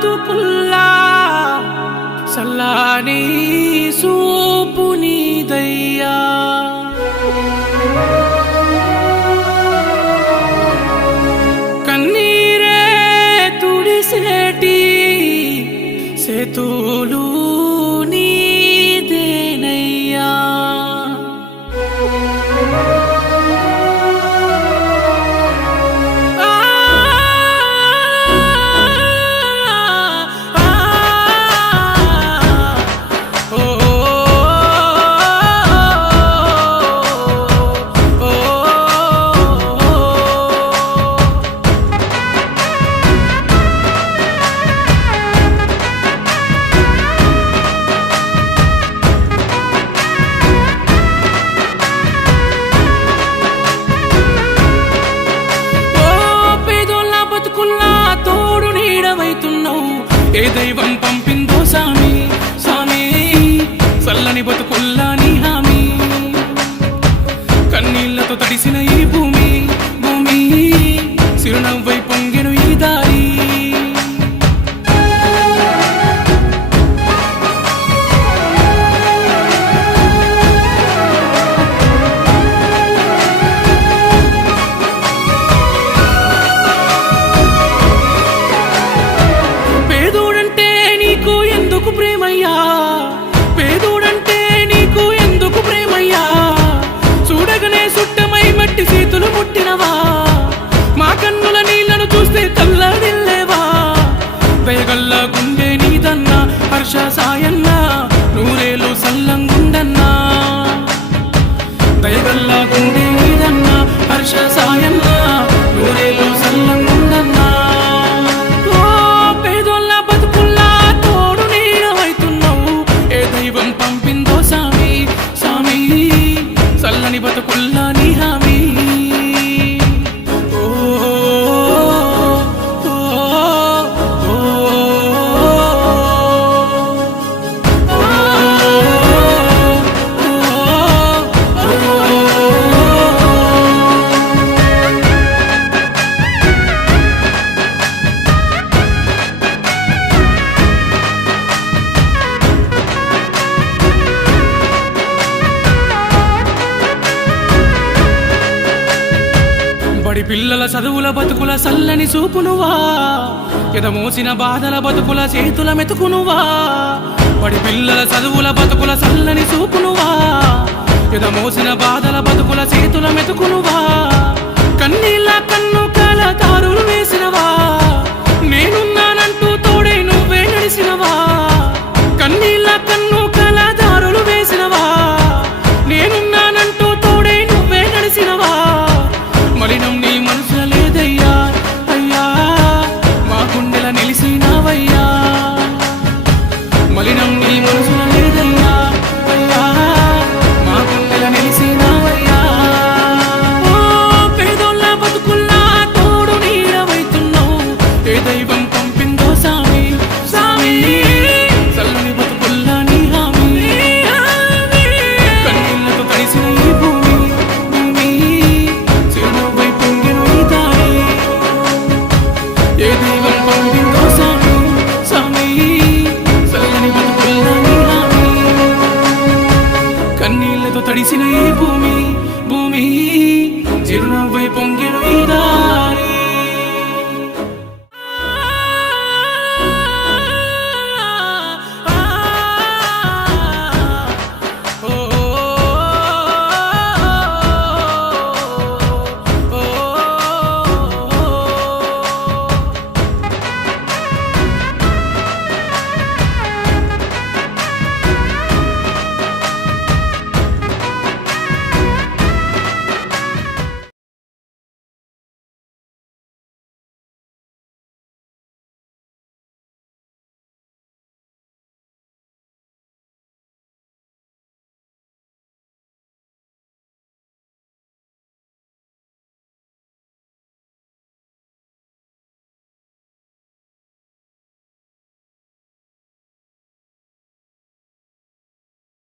బతుకుల్లా సల్లాని సూపు నీదయ్యా. కన్నీరే తుడిసేటి సేతులు ఏ దైవం పంపిందో సామి సామి చల్లని బతుకుల్లా నీ హామీ. కన్నీళ్ళతో తడిసిన ఈ భూమి హర్ష సాయన్న నూరేలు సల్లంగుండన్నా. దయగల్లా గుండె మీదన్న హర్ష సాయన్న. పిల్లల చదువుల బతుకుల సల్లని చూపునువా. ఎదమోసిన బాధల బతుకుల చేతుల మెతుకునువా. పడి పిల్లల చదువుల బతుకుల సల్లని చూపునువా. ఎదమోసిన బాధ నీ మనసున లేదయ్యా Pongi